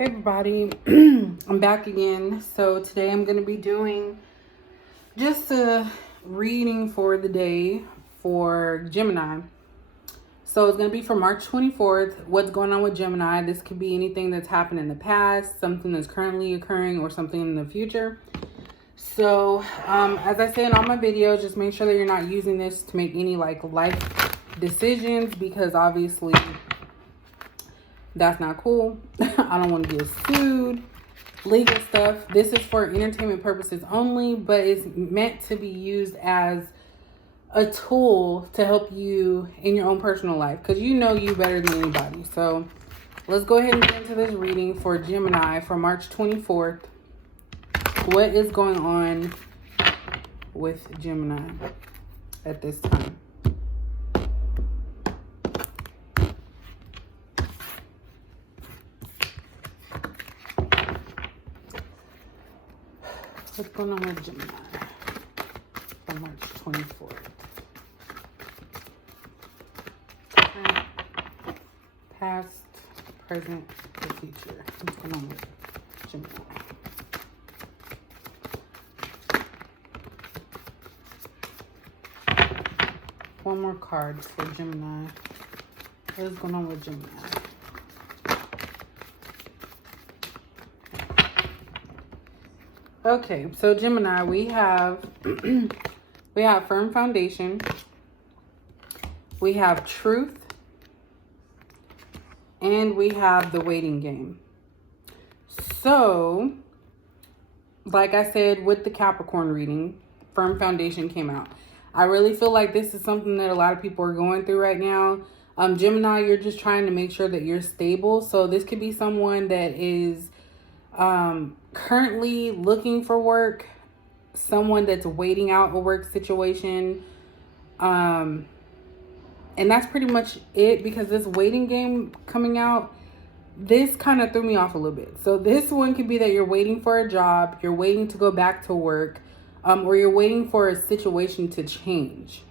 Hey everybody, I'm back again. So today I'm going to be doing just a reading for the day for Gemini. So it's going to be for March 24th. What's going on with Gemini? This could be anything that's happened in the past, something that's currently occurring, or something in the future. So as I say in all my videos, just make sure that you're not using this to make any life decisions, because obviously that's not cool. I don't want to get sued. Legal stuff. This is for entertainment purposes only, but it's meant to be used as a tool to help you in your own personal life, because you know you better than anybody. So let's go ahead and get into this reading for Gemini for March 24th. What is going on with Gemini at this time? What's going on with Gemini on March 24th? Past, present, the future. What's going on with Gemini? One more card for Gemini. What is going on with Gemini? Okay, so Gemini, we have we have firm foundation, we have truth, and we have the waiting game. So, like I said with the Capricorn reading, firm foundation came out. I really feel like this is something that a lot of people are going through right now. Gemini, you're just trying to make sure that you're stable. So this could be someone that is currently looking for work, someone that's waiting out a work situation, and that's pretty much it, because this waiting game coming out, this kind of threw me off a little bit. So this one could be that you're waiting for a job, you're waiting to go back to work, or you're waiting for a situation to change.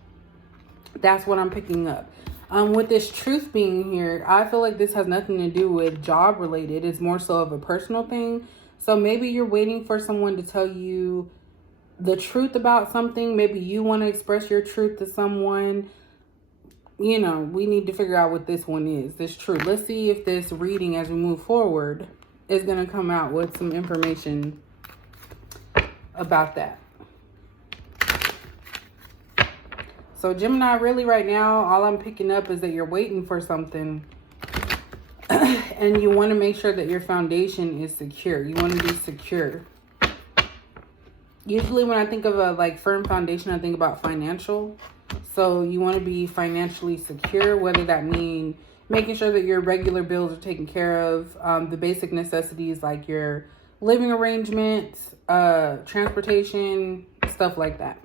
That's what I'm picking up. With this truth being here, I feel like this has nothing to do with job related. It's more so of a personal thing. So maybe you're waiting for someone to tell you the truth about something. Maybe you want to express your truth to someone. You know, we need to figure out what this one is, this truth. Let's see if this reading as we move forward is going to come out with some information about that. So Gemini, really right now, all I'm picking up is that you're waiting for something and you want to make sure that your foundation is secure. You want to be secure. Usually when I think of a firm foundation, I think about financial. So you want to be financially secure, whether that means making sure that your regular bills are taken care of, the basic necessities like your living arrangements, transportation, stuff like that.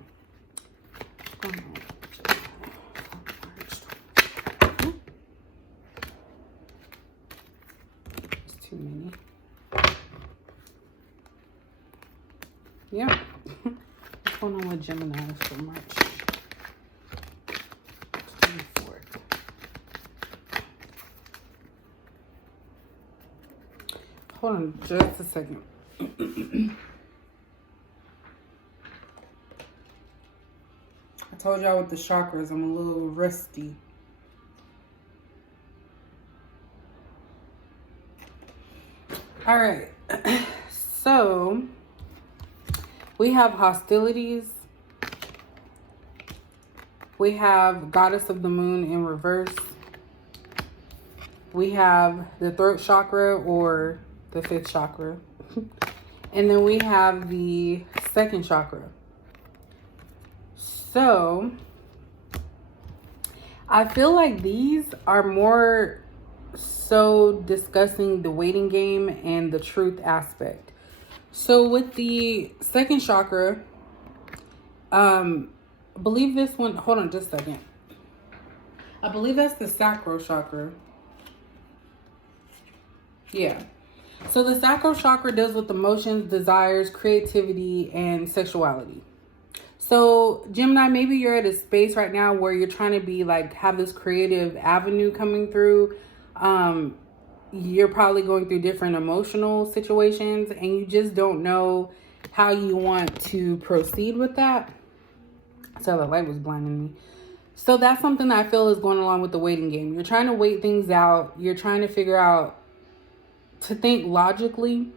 Too many. Yeah. What's going on with Gemini for March 24th? Hold on just a second. I told y'all with the chakras, I'm a little rusty. All right, so we have hostilities. We have Goddess of the Moon in reverse. We have the throat chakra, or the fifth chakra. And then we have the second chakra. So I feel like these are more so discussing the waiting game and the truth aspect. So with the second chakra, I believe this one, hold on just a second. I believe that's the sacral chakra. Yeah. So the sacral chakra deals with emotions, desires, creativity, and sexuality. So Gemini, maybe you're at a space right now where you're trying to be have this creative avenue coming through. you're probably going through different emotional situations and you just don't know how you want to proceed with that. So the light was blinding me. So that's something that I feel is going along with the waiting game. You're trying to wait things out. You're trying to figure out, to think logically.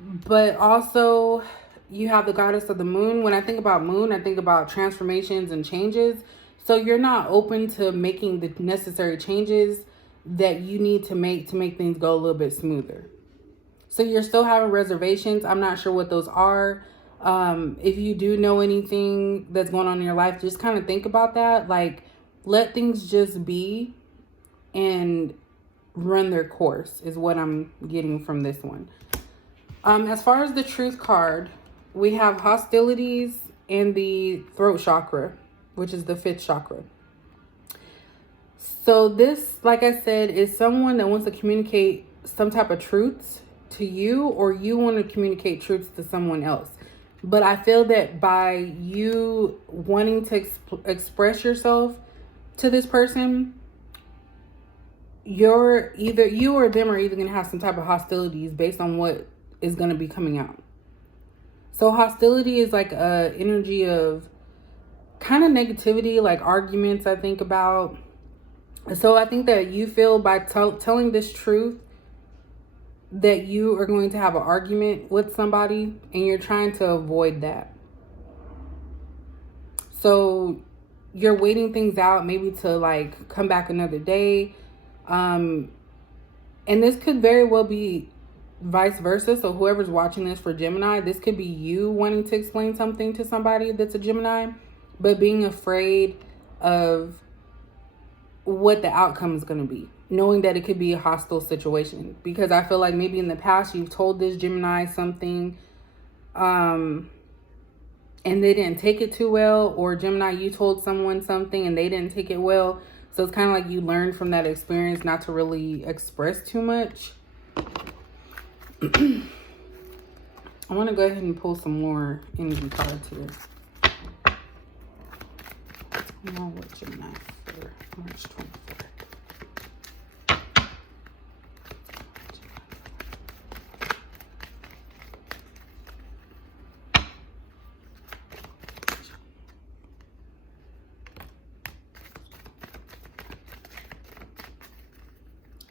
But also, you have the goddess of the moon. When I think about moon, I think about transformations and changes. So you're not open to making the necessary changes that you need to make things go a little bit smoother. So you're still having reservations. I'm not sure what those are. If you do know anything that's going on in your life, just kind of think about that. Like, let things just be and run their course is what I'm getting from this one. As far as the truth card, we have hostilities and the throat chakra, which is the 5th chakra. So this, like I said, is someone that wants to communicate some type of truths to you, or you want to communicate truths to someone else. But I feel that by you wanting to express yourself to this person, you or them are either going to have some type of hostilities based on what is going to be coming out. So hostility is like a energy of kind of negativity, like arguments, I think about. So I think that you feel by telling this truth that you are going to have an argument with somebody, and you're trying to avoid that. So you're waiting things out, maybe to like come back another day. And this could very well be vice versa. So whoever's watching this for Gemini, this could be you wanting to explain something to somebody that's a Gemini, but being afraid of what the outcome is going to be, knowing that it could be a hostile situation. Because I feel like maybe in the past you've told this Gemini something and they didn't take it too well, or Gemini, you told someone something and they didn't take it well. So it's kind of like you learned from that experience not to really express too much. I want to go ahead and pull some more energy cards here. Now what Gemini for March 24th?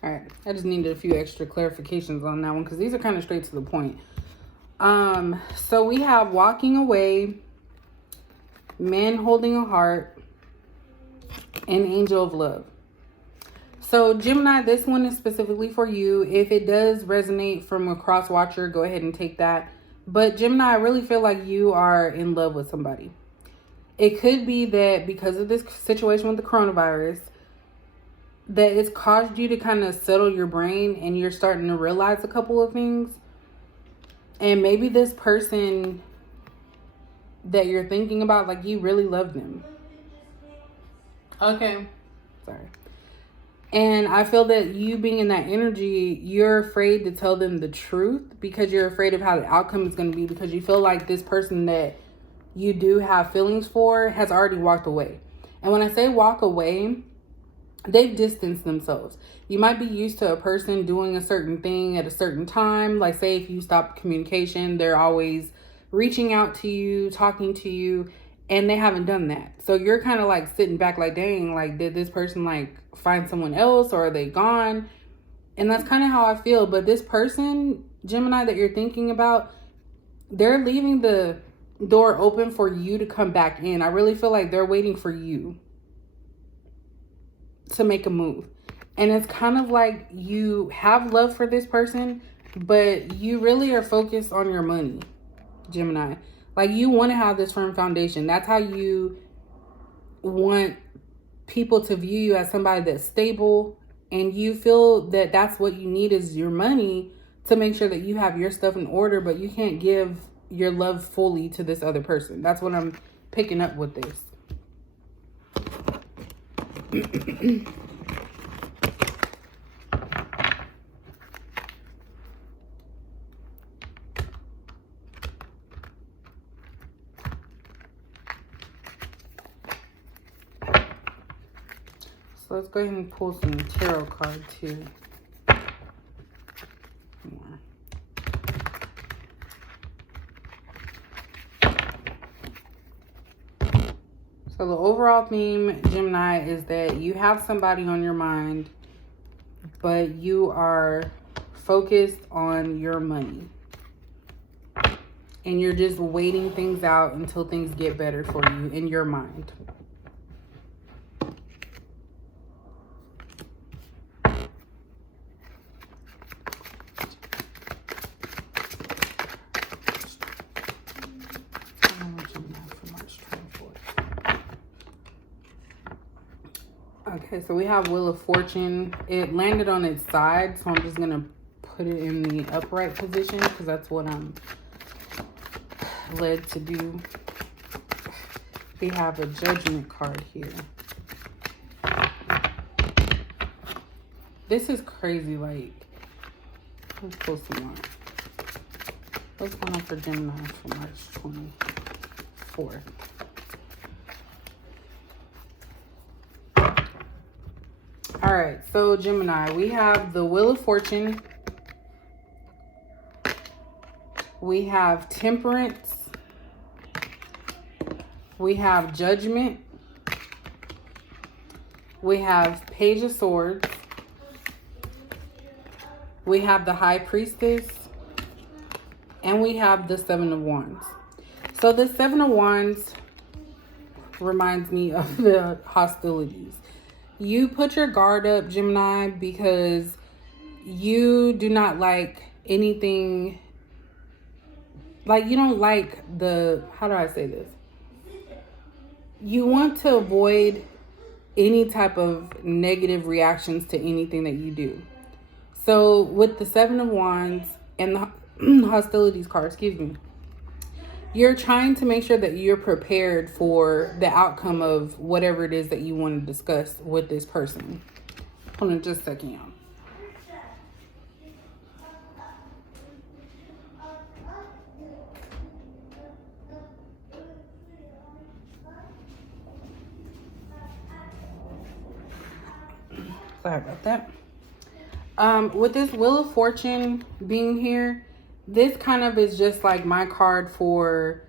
All right, I just needed a few extra clarifications on that one because these are kind of straight to the point. So we have walking away, man holding a heart, and angel of love. So Gemini, this one is specifically for you. If it does resonate from a cross watcher, go ahead and take that. But Gemini, I really feel like you are in love with somebody. It could be that because of this situation with the coronavirus, that it's caused you to kind of settle your brain and you're starting to realize a couple of things. And maybe this person that you're thinking about, like, you really love them. Okay. Sorry. And I feel that you being in that energy, you're afraid to tell them the truth because you're afraid of how the outcome is going to be, because you feel like this person that you do have feelings for has already walked away. And when I say walk away, they've distanced themselves. You might be used to a person doing a certain thing at a certain time. Like, say if you stop communication, they're always reaching out to you, talking to you, and they haven't done that. So you're kind of like sitting back like, dang, like, did this person like find someone else, or are they gone? And that's kind of how I feel. But this person, Gemini, that you're thinking about, they're leaving the door open for you to come back in. I really feel like they're waiting for you to make a move. And it's kind of like you have love for this person, but you really are focused on your money, Gemini. Like, you want to have this firm foundation. That's how you want people to view you, as somebody that's stable. And you feel that that's what you need, is your money, to make sure that you have your stuff in order, but you can't give your love fully to this other person. That's what I'm picking up with this. So let's go ahead and pull some tarot cards here. So the overall theme, Gemini, is that you have somebody on your mind, but you are focused on your money. And you're just waiting things out until things get better for you in your mind. Okay, so we have Wheel of Fortune. It landed on its side, so I'm just going to put it in the upright position because that's what I'm led to do. We have a Judgment card here. This is crazy. Like, let's pull some more. What's going on for Gemini for March 24th? All right, so Gemini, we have the Wheel of Fortune. We have Temperance. We have Judgment. We have Page of Swords. We have the High Priestess. And we have the Seven of Wands. So the Seven of Wands reminds me of the hostilities. You put your guard up, Gemini, because you do not like anything. Like, you don't like the, how do I say this? You want to avoid any type of negative reactions to anything that you do. So with the Seven of Wands and the hostilities card, excuse me, you're trying to make sure that you're prepared for the outcome of whatever it is that you want to discuss with this person. Hold on just a second, y'all. Sorry about that. With this Wheel of Fortune being here, this kind of is just like my card for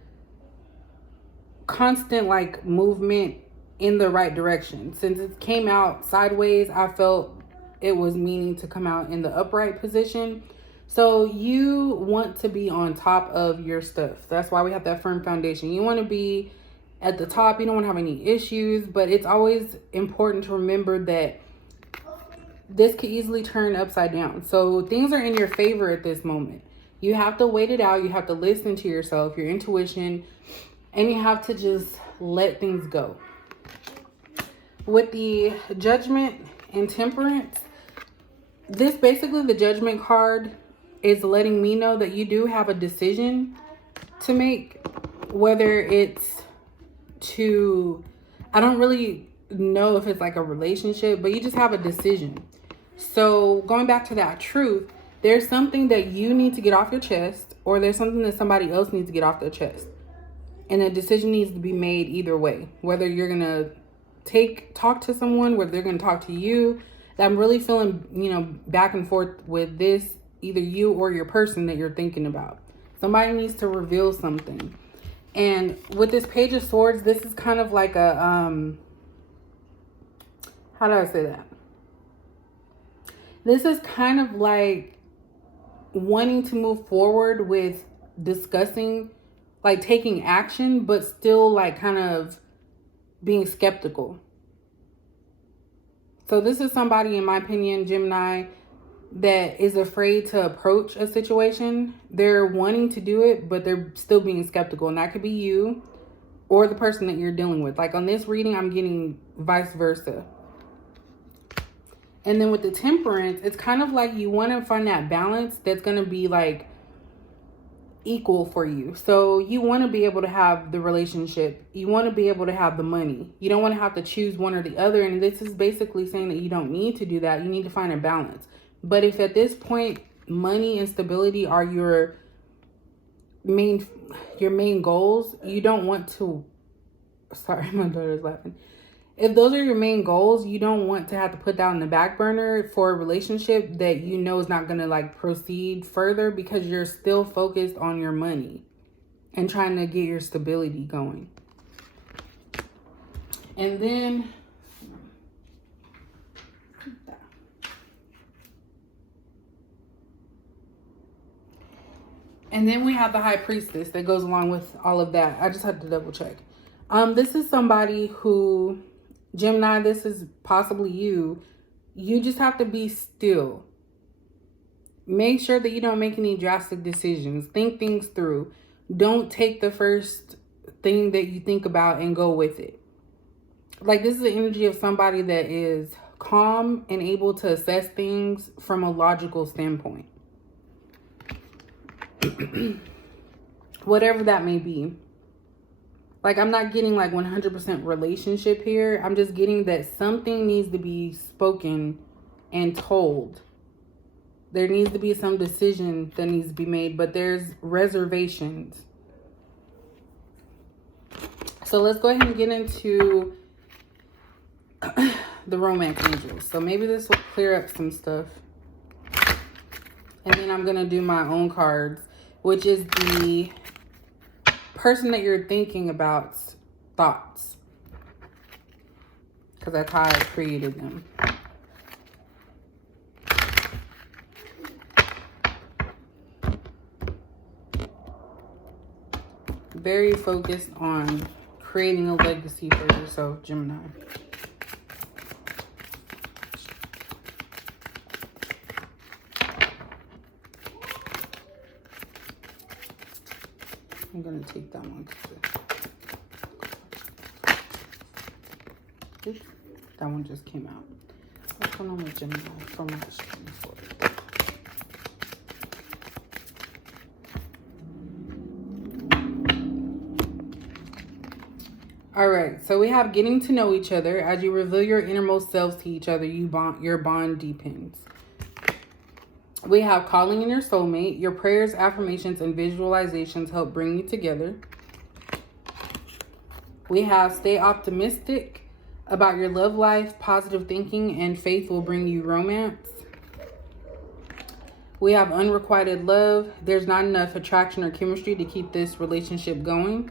constant like movement in the right direction. Since it came out sideways, I felt it was meaning to come out in the upright position. So you want to be on top of your stuff. That's why we have that firm foundation. You want to be at the top. You don't want to have any issues, but it's always important to remember that this could easily turn upside down. So things are in your favor at this moment. You have to wait it out. You have to listen to yourself, your intuition, and you have to just let things go. With the Judgment and Temperance, this basically, the Judgment card is letting me know that you do have a decision to make, whether it's to, I don't really know if it's like a relationship, but you just have a decision. So going back to that truth, there's something that you need to get off your chest, or there's something that somebody else needs to get off their chest. And a decision needs to be made either way. Whether you're going to talk to someone, whether they're going to talk to you. I'm really feeling, back and forth with this, either you or your person that you're thinking about. Somebody needs to reveal something. And with this Page of Swords, this is kind of like a, how do I say that? This is kind of like wanting to move forward with discussing, like taking action, but still like kind of being skeptical. So this is somebody, in my opinion, Gemini, that is afraid to approach a situation. They're wanting to do it, but they're still being skeptical. And that could be you or the person that you're dealing with. Like on this reading, I'm getting vice versa. And then with the Temperance, it's kind of like you want to find that balance that's going to be like equal for you. So you want to be able to have the relationship. You want to be able to have the money. You don't want to have to choose one or the other. And this is basically saying that you don't need to do that. You need to find a balance. But if at this point, money and stability are your main goals, you don't want to, sorry, my daughter's laughing. If those are your main goals, you don't want to have to put that on the back burner for a relationship that you know is not going to like proceed further, because you're still focused on your money and trying to get your stability going. And then we have the High Priestess that goes along with all of that. I just had to double check. This is somebody who, Gemini, this is possibly you. You just have to be still. Make sure that you don't make any drastic decisions. Think things through. Don't take the first thing that you think about and go with it. Like, this is the energy of somebody that is calm and able to assess things from a logical standpoint. Whatever that may be. Like, I'm not getting like 100% relationship here. I'm just getting that something needs to be spoken and told. There needs to be some decision that needs to be made, but there's reservations. So let's go ahead and get into the romance angels. So maybe this will clear up some stuff. And then I'm going to do my own cards, which is the person that you're thinking about's thoughts. Because that's how I created them. Very focused on creating a legacy for yourself, Gemini. I'm going to take that one. That one just came out. What's going on with Gemini from my stream before? All right, so we have getting to know each other. As you reveal your innermost selves to each other, your bond deepens. We have calling in your soulmate. Your prayers, affirmations, and visualizations help bring you together. We have stay optimistic about your love life. Positive thinking and faith will bring you romance. We have unrequited love. There's not enough attraction or chemistry to keep this relationship going.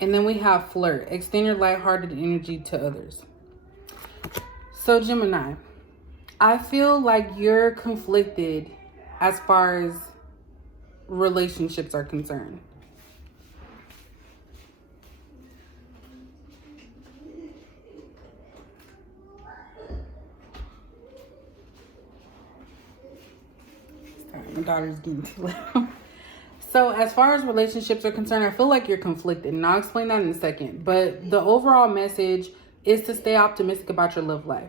And then we have flirt. Extend your lighthearted energy to others. So Gemini, I feel like you're conflicted as far as relationships are concerned. Sorry, my daughter's getting too loud. So as far as relationships are concerned, I feel like you're conflicted, and I'll explain that in a second. But the overall message is to stay optimistic about your love life.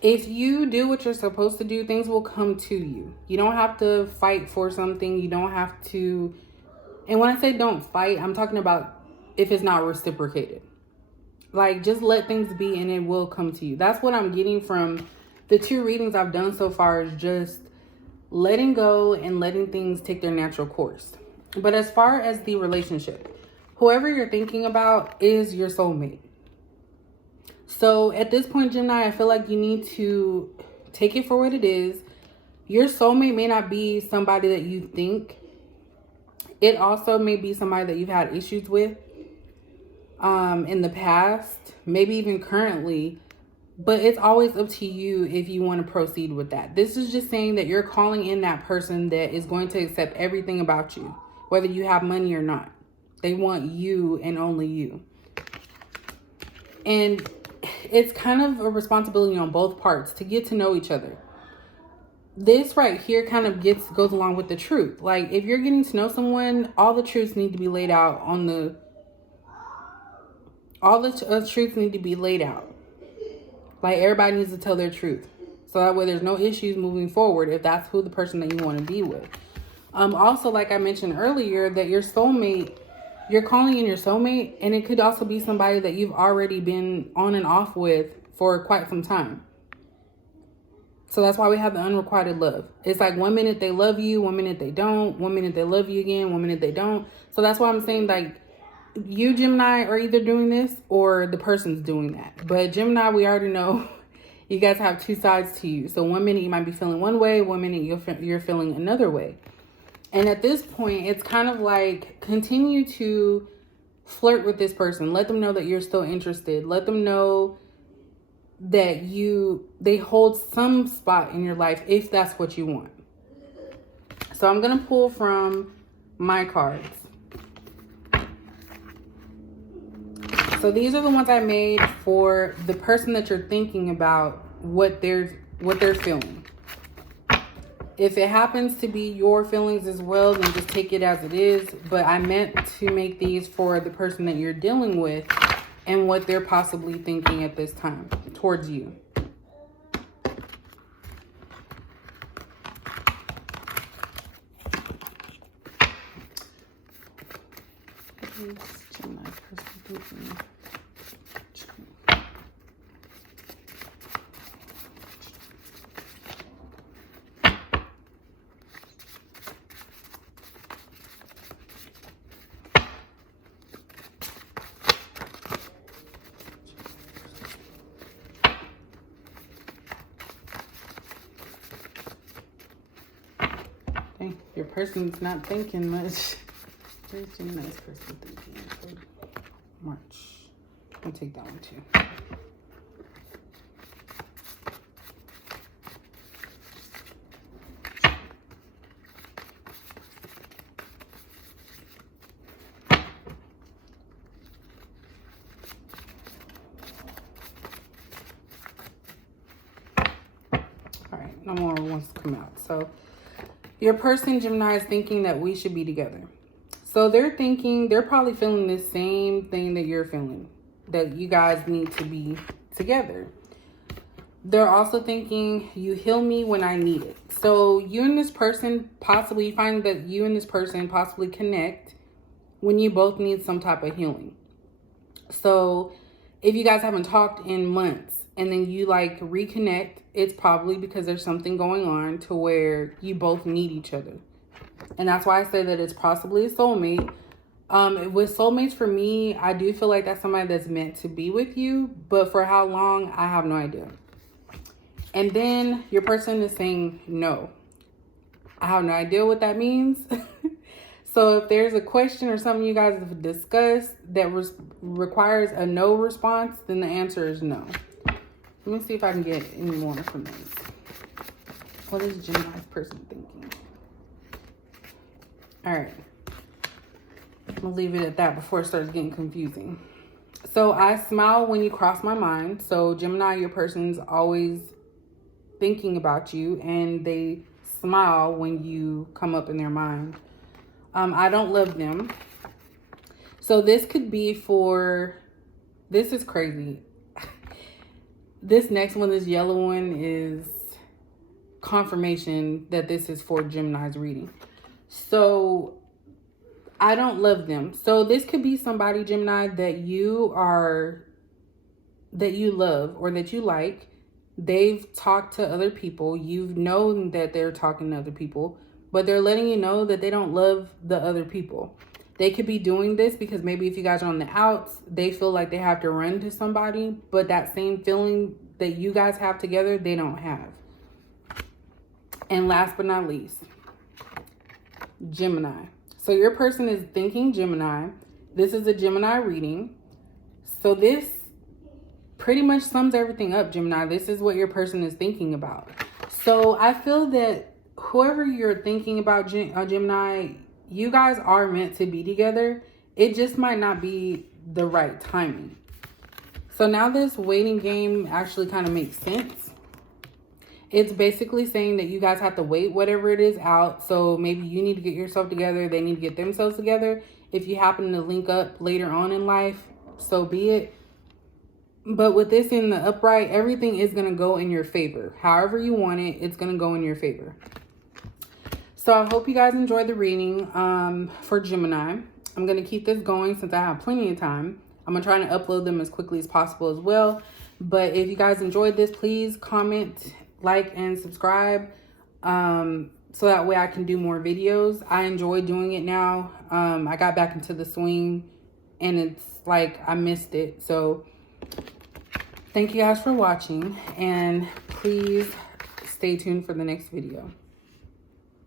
If you do what you're supposed to do, things will come to you. You don't have to fight for something. You don't have to, and when I say don't fight, I'm talking about if it's not reciprocated. Like, just let things be and it will come to you. That's what I'm getting from the 2 readings I've done so far, is just letting go and letting things take their natural course. But as far as the relationship, whoever you're thinking about is your soulmate. So at this point, Gemini, I feel like you need to take it for what it is. Your soulmate may not be somebody that you think. It also may be somebody that you've had issues with in the past, maybe even currently. But it's always up to you if you want to proceed with that. This is just saying that you're calling in that person that is going to accept everything about you, whether you have money or not. They want you and only you. And it's kind of a responsibility on both parts to get to know each other. This right here kind of goes along with the truth. Like, if you're getting to know someone, all the truths need to be laid out truths need to be laid out. Like, everybody needs to tell their truth. So that way there's no issues moving forward if that's who the person that you want to be with. Also, like I mentioned earlier, that your soulmate, you're calling in your soulmate, and it could also be somebody that you've already been on and off with for quite some time. So that's why we have the unrequited love. It's like 1 minute they love you, 1 minute they don't, 1 minute they love you again, 1 minute they don't. So that's why I'm saying, like, you, Gemini, are either doing this or the person's doing that. But Gemini, we already know you guys have 2 sides to you. So 1 minute you might be feeling one way, 1 minute you're feeling another way. And at this point, it's kind of like continue to flirt with this person. Let them know that you're still interested. Let them know that they hold some spot in your life if that's what you want. So I'm going to pull from my cards. So these are the ones I made for the person that you're thinking about, what they're feeling. If it happens to be your feelings as well, then just take it as it is. But I meant to make these for the person that you're dealing with and what they're possibly thinking at this time towards you. Gemini person thinking. Your person's not thinking much. Where's Gemini's person thinking? March. I'll take that one too. All right, no more wants to come out. So your person, Gemini, is thinking that we should be together. So they're probably feeling the same thing that you're feeling, that you guys need to be together. They're also thinking you heal me when I need it. So you and this person possibly, you find that you and this person possibly connect when you both need some type of healing. So if you guys haven't talked in months and then you like reconnect, it's probably because there's something going on to where you both need each other. And that's why I say that it's possibly a soulmate. With soulmates, for me, I do feel like that's somebody that's meant to be with you. But for how long, I have no idea. And then your person is saying no. I have no idea what that means. So if there's a question or something you guys have discussed that requires a no response, then the answer is no. Let me see if I can get any more from this. What is Gemini's person thinking? All right. I'm going to leave it at that before it starts getting confusing. So I smile when you cross my mind. So Gemini, your person's always thinking about you and they smile when you come up in their mind. I don't love them. So this could be for, this is crazy. This next one, this yellow one, is confirmation that this is for Gemini's reading. So I don't love them. So this could be somebody, Gemini, that you love or that you like. They've talked to other people. You've known that they're talking to other people, but they're letting you know that they don't love the other people. They could be doing this because maybe if you guys are on the outs, they feel like they have to run to somebody, but that same feeling that you guys have together, they don't have. And last but not least, Gemini. So your person is thinking Gemini. This is a Gemini reading. So this pretty much sums everything up, Gemini. This is what your person is thinking about. So I feel that whoever you're thinking about, Gemini, you guys are meant to be together. It just might not be the right timing. So now this waiting game actually kind of makes sense. It's basically saying that you guys have to wait whatever it is out. So maybe you need to get yourself together. They need to get themselves together. If you happen to link up later on in life, so be it. But with this in the upright, everything is going to go in your favor. However you want it, it's going to go in your favor. So I hope you guys enjoyed the reading for Gemini. I'm going to keep this going since I have plenty of time. I'm going to try to upload them as quickly as possible as well. But if you guys enjoyed this, please comment, like, and subscribe so that way I can do more videos. I enjoy doing it now. I got back into the swing and it's like I missed it. So thank you guys for watching and please stay tuned for the next video.